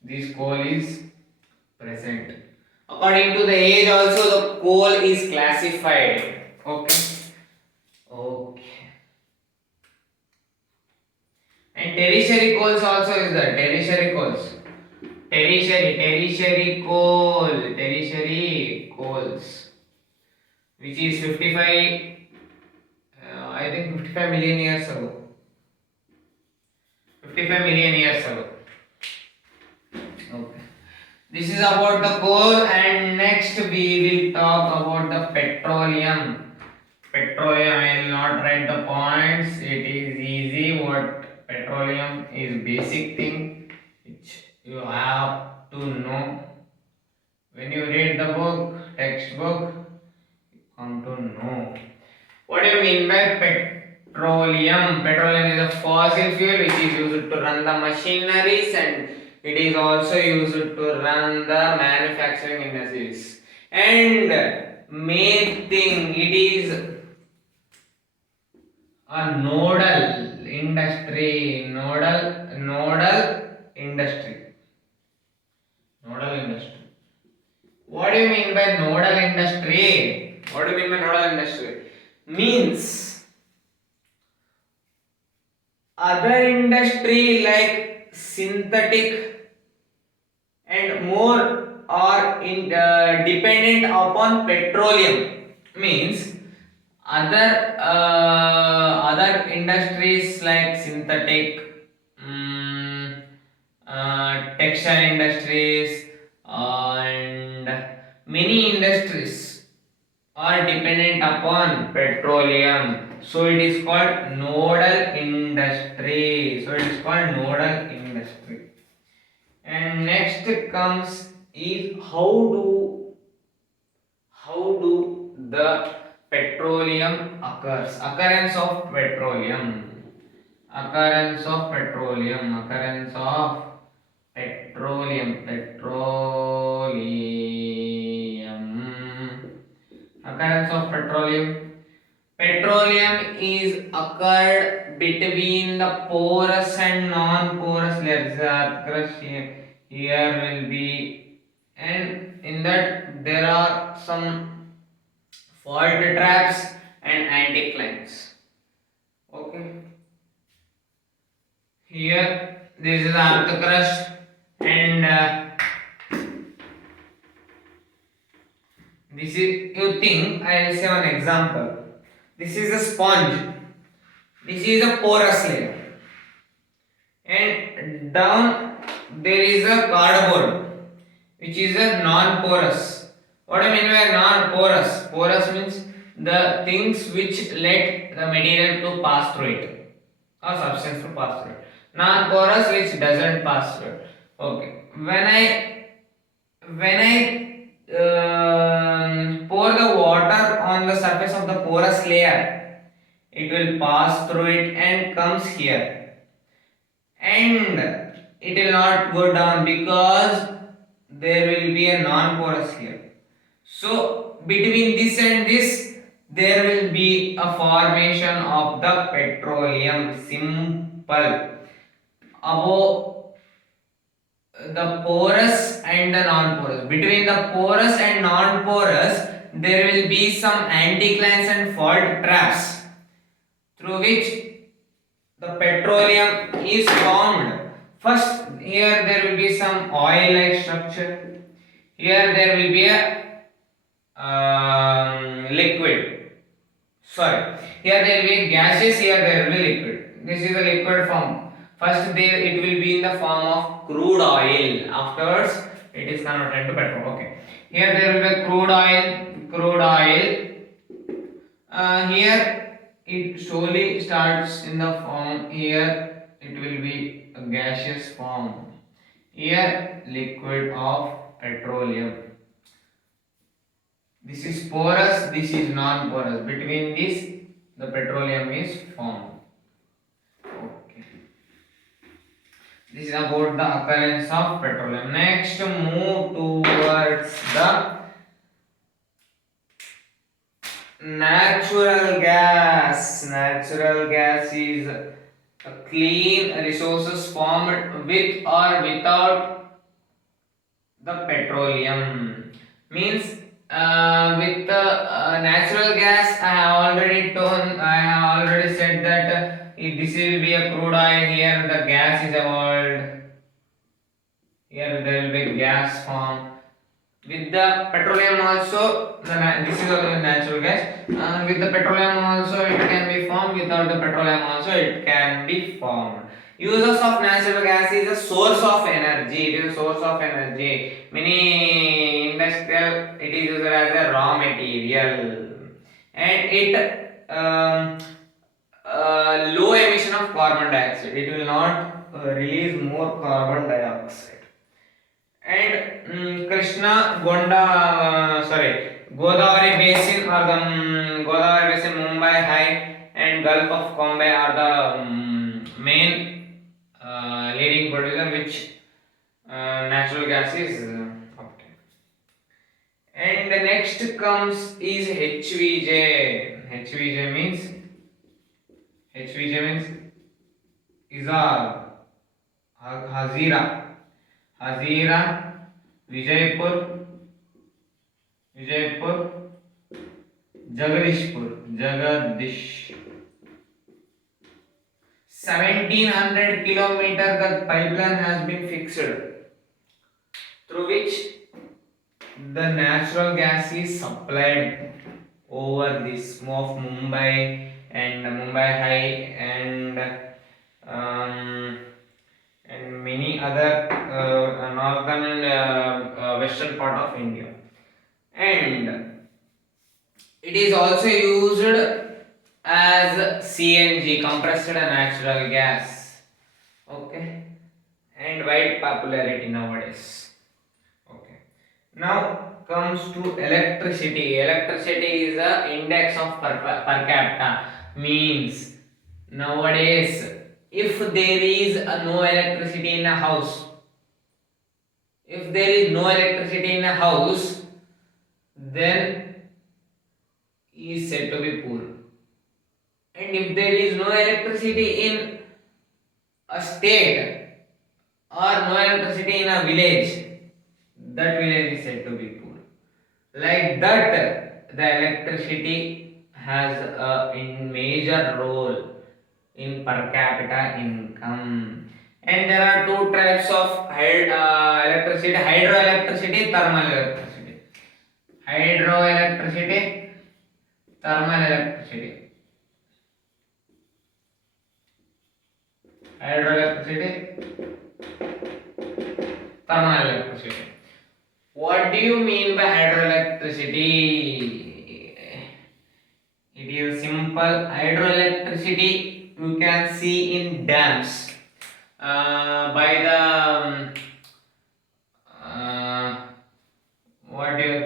This coal is present. According to the age also the coal is classified. Okay. And tertiary coals also is there. Tertiary coals. Tertiary coals, which is 55, I think 55 million years ago. 55 million years ago. Okay. This is about the coal, and next we will talk about the petroleum. Petroleum, I will not write the points. It is easy. What petroleum is basic thing which you have to know. When you read the book, textbook, you come to know. What do you mean by petroleum? Petroleum is a fossil fuel which is used to run the machineries, and it is also used to run the manufacturing industries. And main thing, it is a nodal industry. Nodal industry. Nodal industry. What do you mean by nodal industry? What do you mean by nodal industry? Means other industry like synthetic and more are dependent upon petroleum. Means other industries like synthetic, textile industries, and many industries are dependent upon petroleum, so it is called nodal industry. And next comes is how do the petroleum occurs. Occurrence of petroleum. Petroleum is occurred between the porous and non-porous layers. The crust here will be, and in that there are some fault traps and anticlines. Okay. Here this is the earth crust, and this is, you think I will say one example. This is a sponge. This is a porous layer, and down there is a cardboard, which is a non-porous. What I mean by non-porous? Porous means the things which let the material to pass through it, or substance to pass through it. Non-porous which doesn't pass through it. Okay. When I pour the water on the surface of the porous layer, it will pass through it and comes here, and it will not go down because there will be a non-porous here. So between this and this, there will be a formation of the petroleum. Simple. Above the porous and the non-porous. Between the porous and non-porous, there will be some anticlines and fault traps through which the petroleum is formed. First, here there will be some oil-like structure. Here there will be a liquid. Sorry. Here there will be gases. Here there will be liquid. This is a liquid form. First, there it will be in the form of crude oil. Afterwards, it is converted to petrol. Okay. Here there will be crude oil. Here it slowly starts in the form. Here it will be a gaseous form. Here liquid of petroleum. This is porous, this is non-porous. Between this, the petroleum is formed. Okay. This is about the occurrence of petroleum. Next, move towards the natural gas. Natural gas is a clean resources formed with or without the petroleum. Means with the natural gas, I have already said that this will be a crude oil. Here the gas is evolved. Here there will be gas form. With the petroleum also, this is also natural gas. With the petroleum also it can be formed. Without the petroleum also it can be formed. Uses of natural gas is a source of energy. It is a source of energy. Many industrial, it is used as a raw material, and it low emission of carbon dioxide. It will not release more carbon dioxide. And Krishna, Godavari Basin or the Godavari Basin, Mumbai High and Gulf of Bombay are the main leading producer which natural gas is obtained. And the next comes is HVJ. HVJ means Izar, Hazira, Vijaypur, Jagadish. 1700 kilometer the pipeline has been fixed through which the natural gas is supplied over this of Mumbai and Mumbai High um, and many other northern and western part of India. And it is also used as CNG, compressed natural gas. Okay, and wide popularity nowadays. Okay, now comes to electricity. Electricity is the index of per capita. Means nowadays, if there is no electricity in a house, then he is said to be poor. And if there is no electricity in a state or no electricity in a village, that village is said to be poor. Like that, the electricity has a major role in per capita income. And there are two types of electricity: hydroelectricity, thermal electricity. Hydroelectricity, thermal electricity. Hydroelectricity, thermal electricity. What do you mean by hydroelectricity? It is simple. Hydroelectricity you can see in dams. By the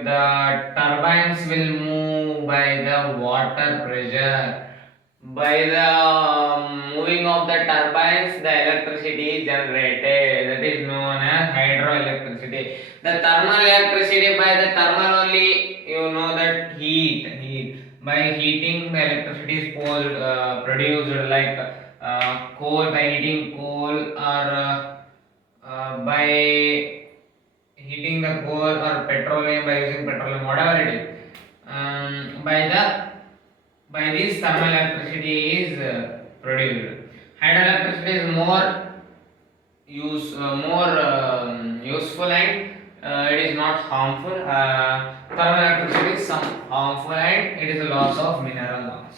the turbines will move by the water pressure. By the moving of the turbines, the electricity is generated. That is known as hydroelectricity. The thermal electricity, by the thermal only you know that heat. By heating, the electricity is produced like coal, by heating coal, or by heating the coal or petroleum, by using petroleum, whatever it is. By this thermal electricity is produced. Hydroelectricity is more useful, and it is not harmful. Thermal electricity is some harmful, and it is a loss of mineral loss.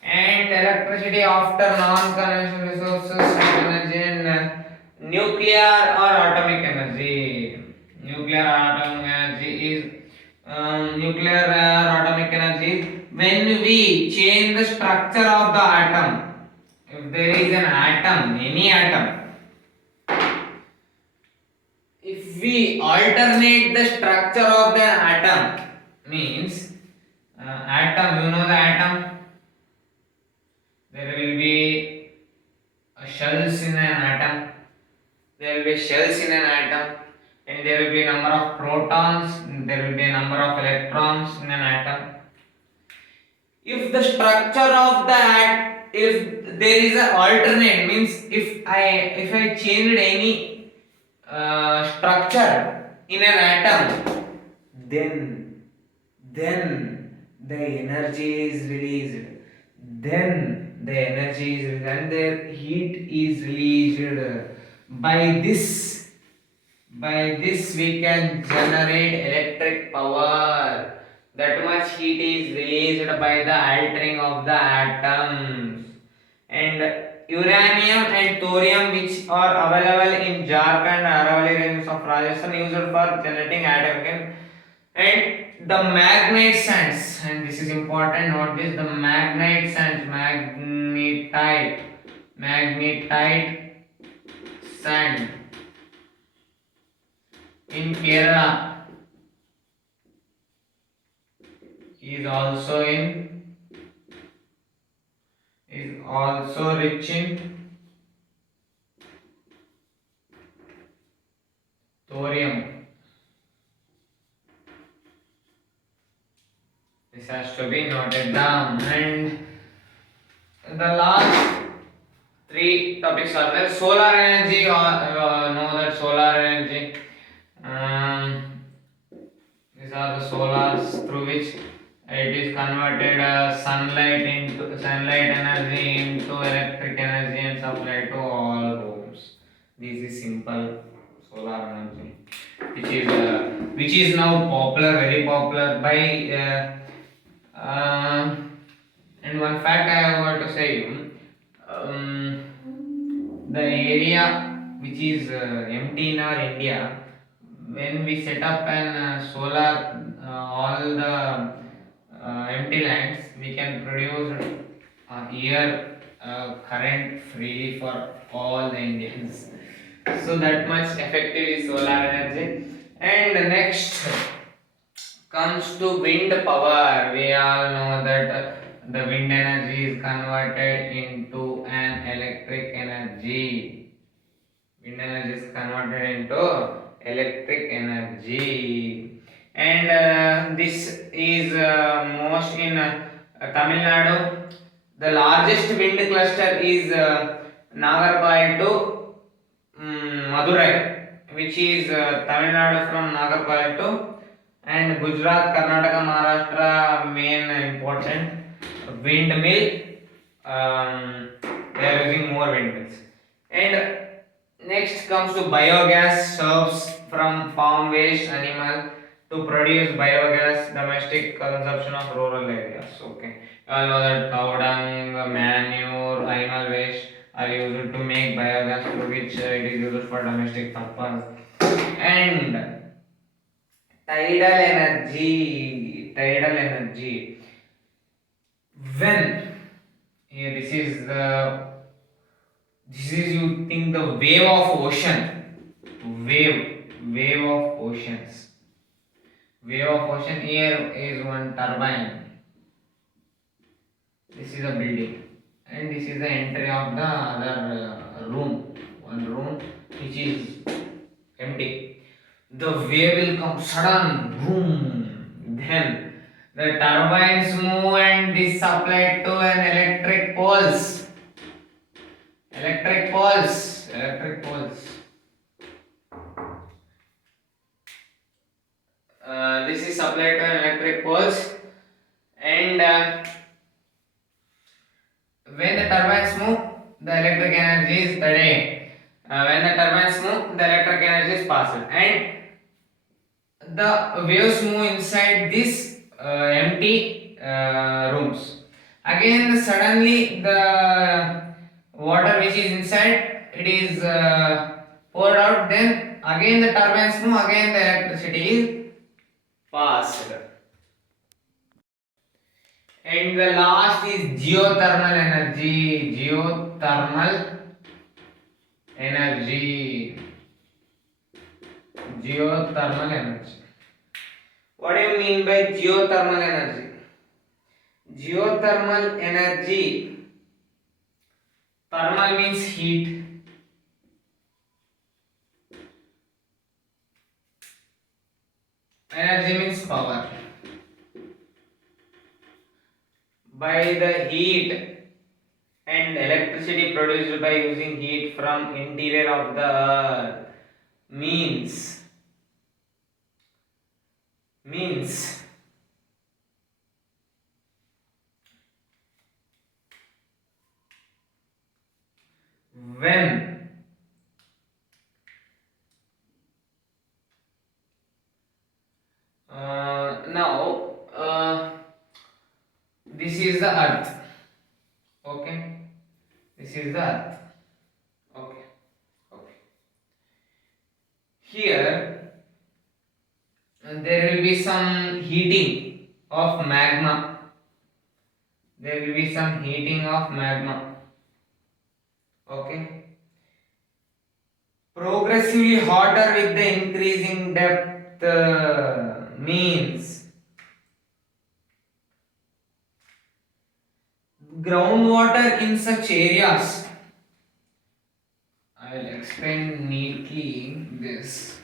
And electricity after non-conventional resources like energy and nuclear or atomic energy. Nuclear or atomic energy is when we change the structure of the atom. If there is an atom, any atom, if we alternate the structure of the atom, means atom, you know the atom, there will be shells in an atom, and there will be a number of protons, there will be a number of electrons in an atom. If the structure of that, if there is an alternate, means if I changed any structure in an atom, then the energy is released. And the heat is released. By this we can generate electric power. That much heat is released by the altering of the atoms. And uranium and thorium, which are available in Jharkhand and Aravalli regions of Rajasthan, used for generating atom. And the magnetite sands, and this is important. Note this: the magnetite sands, magnetite sand in Kerala is also rich in thorium. This has to be noted down. And the last three topics are there. Solar energy, or know that solar energy. Um, these are the solars through which it is converted sunlight energy into electric energy and supplied to all homes. This is simple solar energy, which is now popular, very popular by. And one fact I want to say you, the area which is empty in our India, when we set up an solar, all the empty lands, we can produce year current freely for all the Indians. So that much effective is solar energy. And next comes to wind power. We all know that the wind energy is converted into an electric energy. Wind energy is converted into electric energy, and this is most in Tamil Nadu. The largest wind cluster is Nagarcoil to Madurai, which is Tamil Nadu from Nagarcoil to, and Gujarat, Karnataka, Maharashtra main important windmill. They are using more windmills. And next comes to biogas, serves from farm waste animal to produce biogas, domestic consumption of rural areas. Okay, you all know that cow dung, manure, animal waste are used to make biogas, through which it is used for domestic purpose. And tidal energy. When here, this is you think the wave of oceans. Wave of ocean. Here is one turbine. This is a building, and this is the entry of the other room. One room which is empty. The wave will come sudden, boom. Then the turbines move, and this supplied to an electric poles. Electric poles. This is supplied to an electric poles, and when the turbines move, the electric energy is the day. When the turbines move, the electric energy is passed, and the waves move inside these empty rooms. Again, suddenly the water which is inside it is poured out. Then again the turbines move. Again the electricity is passed. And the last is geothermal energy. Energy. Geothermal energy. What do you mean by geothermal energy? Geothermal energy. Thermal means heat. Energy means power. By the heat and electricity produced by using heat from interior of the earth means when now this is the earth. Okay, this is the earth. Okay. Okay. Here there will be some heating of magma. There will be some heating of magma. Okay. Progressively hotter with the increasing depth means groundwater in such areas. I will explain neatly this.